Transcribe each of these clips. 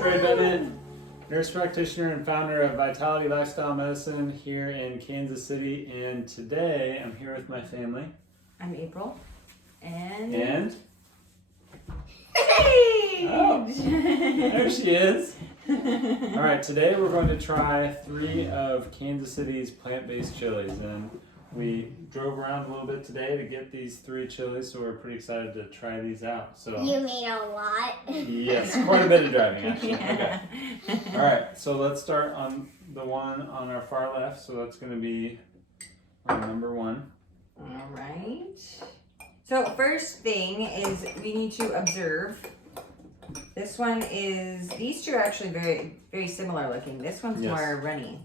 Trey Bennett, nurse practitioner and founder of Vitality Lifestyle Medicine here in Kansas City. And today I'm here with my family. I'm April. And hey! Oh, there she is. All right, today we're going to try 3 of Kansas City's plant-based chilies. And we drove around a little bit today to get these 3 chilies, so we're pretty excited to try these out. So you mean a lot? yes, quite a bit of driving actually. Yeah. Okay. All right, so let's start on the one on our far left. So that's going to be number 1. All right. So first thing is we need to observe. This one is, these two are actually very, very similar looking. This one's more runny.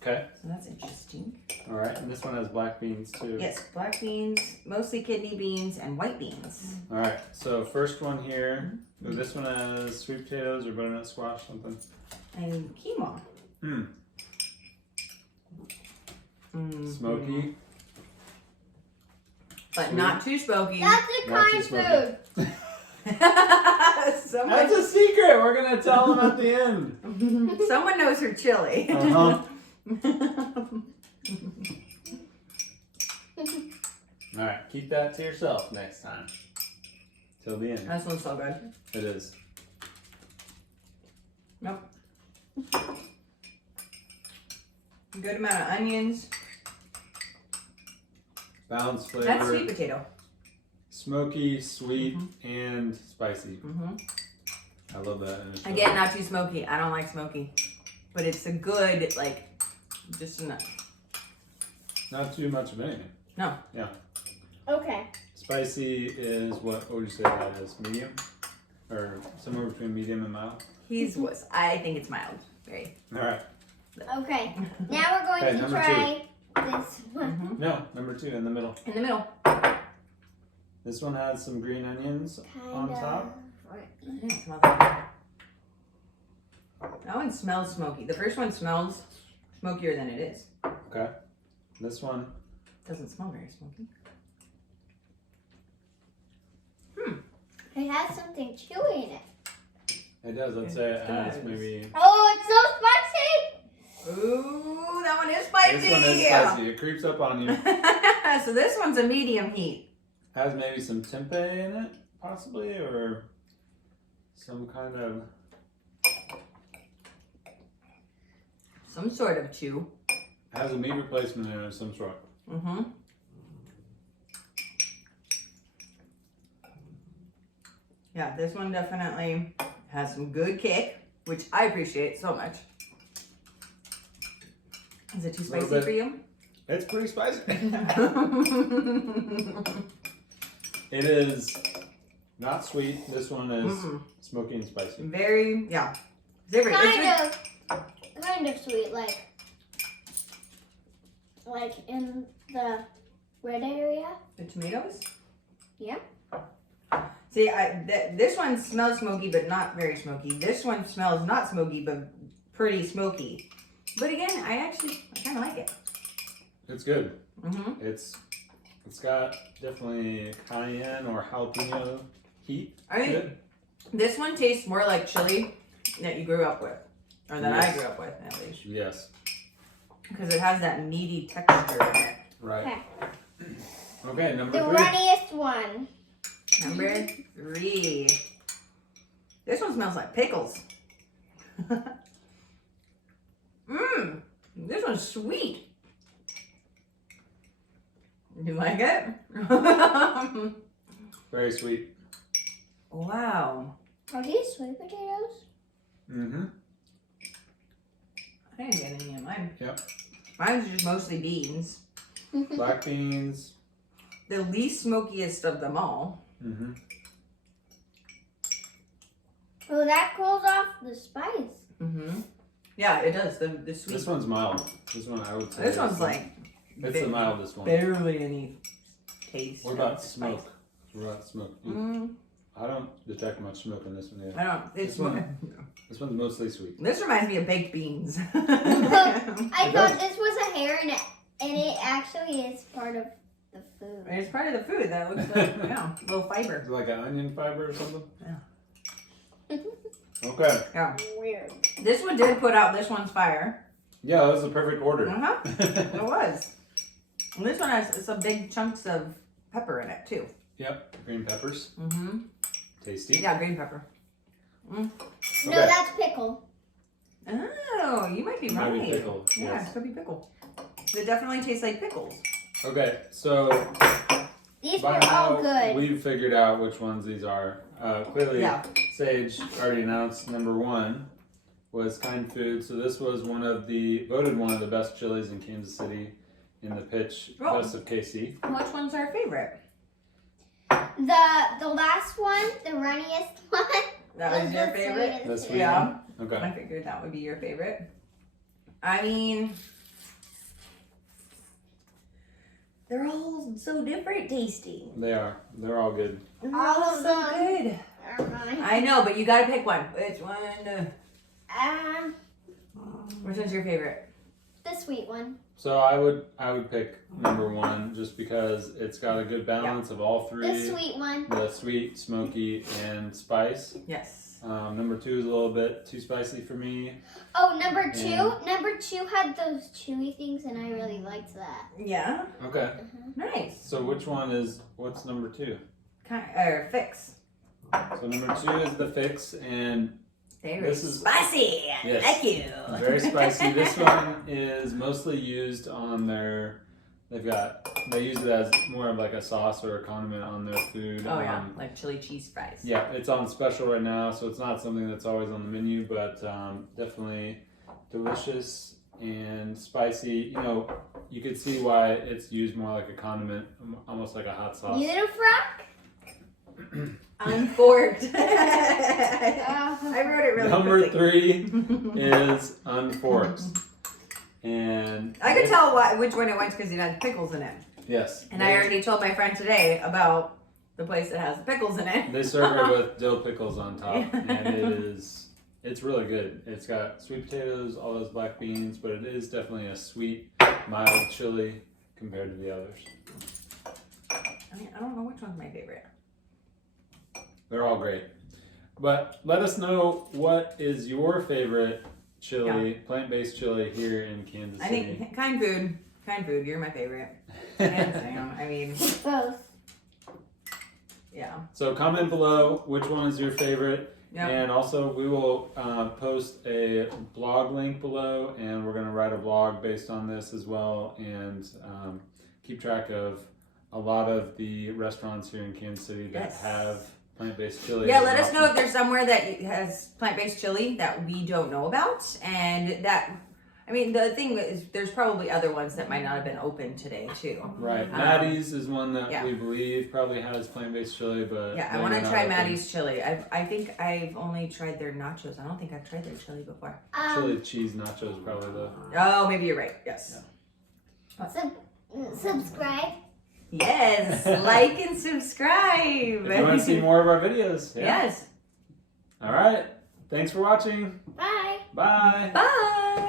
Okay. So that's interesting. All right, and this one has black beans too. Yes, black beans, mostly kidney beans, and white beans. All right, so first one here. Ooh, this one has sweet potatoes or butternut squash, something. And quinoa. Smoky. But not too smoky. That's a kind food. That's a secret. We're gonna tell them at the end. Someone knows her chili. All right, keep that to yourself next time. Till the end. This one's so good. It is. Nope. Good amount of onions. Balanced flavor. That's sweet potato. Smoky, sweet, and spicy. I love that. Again, not too smoky. I don't like smoky. But it's a good, like, just enough. Not too much of anything. No. Yeah. Okay. Spicy is what would you say that is? Medium? Or somewhere between medium and mild? I think it's mild. Very. All right. Okay. Now we're going to try this one. No, number 2 in the middle. In the middle. This one has some green onions on top. Yeah, smell that. That one smells smoky. The first one smells smokier than it is. Okay. This one doesn't smell very smoky. It has something chewy in it. It does. Let's say it has maybe. Oh, it's so spicy! Ooh, that one is spicy. This one is spicy. It creeps up on you. So this one's a medium heat. Has maybe some tempeh in it, possibly, or some kind of. Some sort of chew. Has a meat replacement in it of some sort. Yeah, this one definitely has some good kick, which I appreciate so much. Is it too spicy for you? It's pretty spicy. It is not sweet. This one is smoky and spicy. Very, yeah. Kind of sweet, like in the red area. The tomatoes? Yeah. See, this one smells smoky, but not very smoky. This one smells not smoky, but pretty smoky. But again, I kind of like it. It's good. It's got definitely cayenne or jalapeno heat. I think this one tastes more like chili that you grew up with, or that I grew up with at least. Yes. Because it has that meaty texture in it. Right. Okay, number 3. The runniest one. Number 3. This one smells like pickles. This one's sweet. You like it? Very sweet. Wow. Are these sweet potatoes? I didn't get any of mine. Yep. Mine's just mostly beans. Black beans. The least smokiest of them all. Oh, that cools off the spice. Yeah, it does. The sweet. This one's mild. This one I would say. This one's like. It's the mildest one. Barely any taste. What about smoke? What about smoke? I don't detect much smoke in this one either. I don't. This one's mostly sweet. This reminds me of baked beans. I thought this was a hair, and it actually is part of the food. It's part of the food. That looks like, a little fiber. Is it like an onion fiber or something? Yeah. Okay. Yeah. Weird. This one did put out this one's fire. Yeah, that was the perfect order. Uh-huh. It was. And this one has some big chunks of pepper in it too. Yep, green peppers. Mm-hmm. Tasty. Yeah, green pepper. No, that's pickle. Oh, you might be Might right. be pickle. Yeah, Yes. it could be pickle. It definitely tastes like pickles. Okay, so These by were all now good. we've figured out which ones these are. Clearly, Yeah. Sage already announced number 1 was Kind Food. So this was voted one of the best chilies in Kansas City in the pitch Oh. Best of KC. Which one's our favorite? The last one, the runniest one. That was your the favorite? sweetest. The sweet Yeah. one? Okay. I figured that would be your favorite. I mean, they're all so different tasting. They are. They're all good. All of so them. good. Are mine. I know, but you gotta pick one. Which one? Which one's your favorite? The sweet one. So I would pick number 1 just because it's got a good balance of all three. The sweet one. The sweet, smoky, and spice. Yes. Number 2 is a little bit too spicy for me. Oh, number 2. And- Number 2 had those chewy things, and I really liked that. Yeah. Okay. Nice. So what's number 2? Fix. So number 2 is the fix, and Very This is- spicy. Yes. Thank you. very spicy. This one is mostly used on they use it as more of like a sauce or a condiment on their food. Oh yeah, like chili cheese fries. Yeah, it's on special right now, so it's not something that's always on the menu, but definitely delicious and spicy. You know, you could see why it's used more like a condiment, almost like a hot sauce. You little frog? Unforked. I wrote it really Number quickly. 3 is Unforked. And I could tell which one it was because it had pickles in it. Yes. And I already told my friend today about the place that has pickles in it. They serve it with dill pickles on top, and it's really good. It's got sweet potatoes, all those black beans, but it is definitely a sweet, mild chili compared to the others. I mean, I don't know which one's my favorite. They're all great. But let us know what is your favorite chili, plant-based chili here in Kansas I City. think Kind Food, you're my favorite. Hands down. I mean, Both. yeah. So comment below which one is your favorite. Yep. And also we will post a blog link below, and we're going to write a blog based on this as well, and keep track of a lot of the restaurants here in Kansas City that Yes. have plant-based chili. Yeah, as let an us know option. if there's somewhere that has plant-based chili that we don't know about. And that, I mean, the thing is, there's probably other ones that might not have been open today, too. Right. Matties is one that yeah. we believe probably has plant-based chili, but Yeah, I they want were to not try open. Matties chili. I think I've only tried their nachos. I don't think I've tried their chili before. Chili cheese nachos probably the. Oh, maybe you're right. Yes. Subscribe. Yes. Like and subscribe. If you want to see more of our videos. Yeah. Yes. All right. Thanks for watching. Bye. Bye. Bye.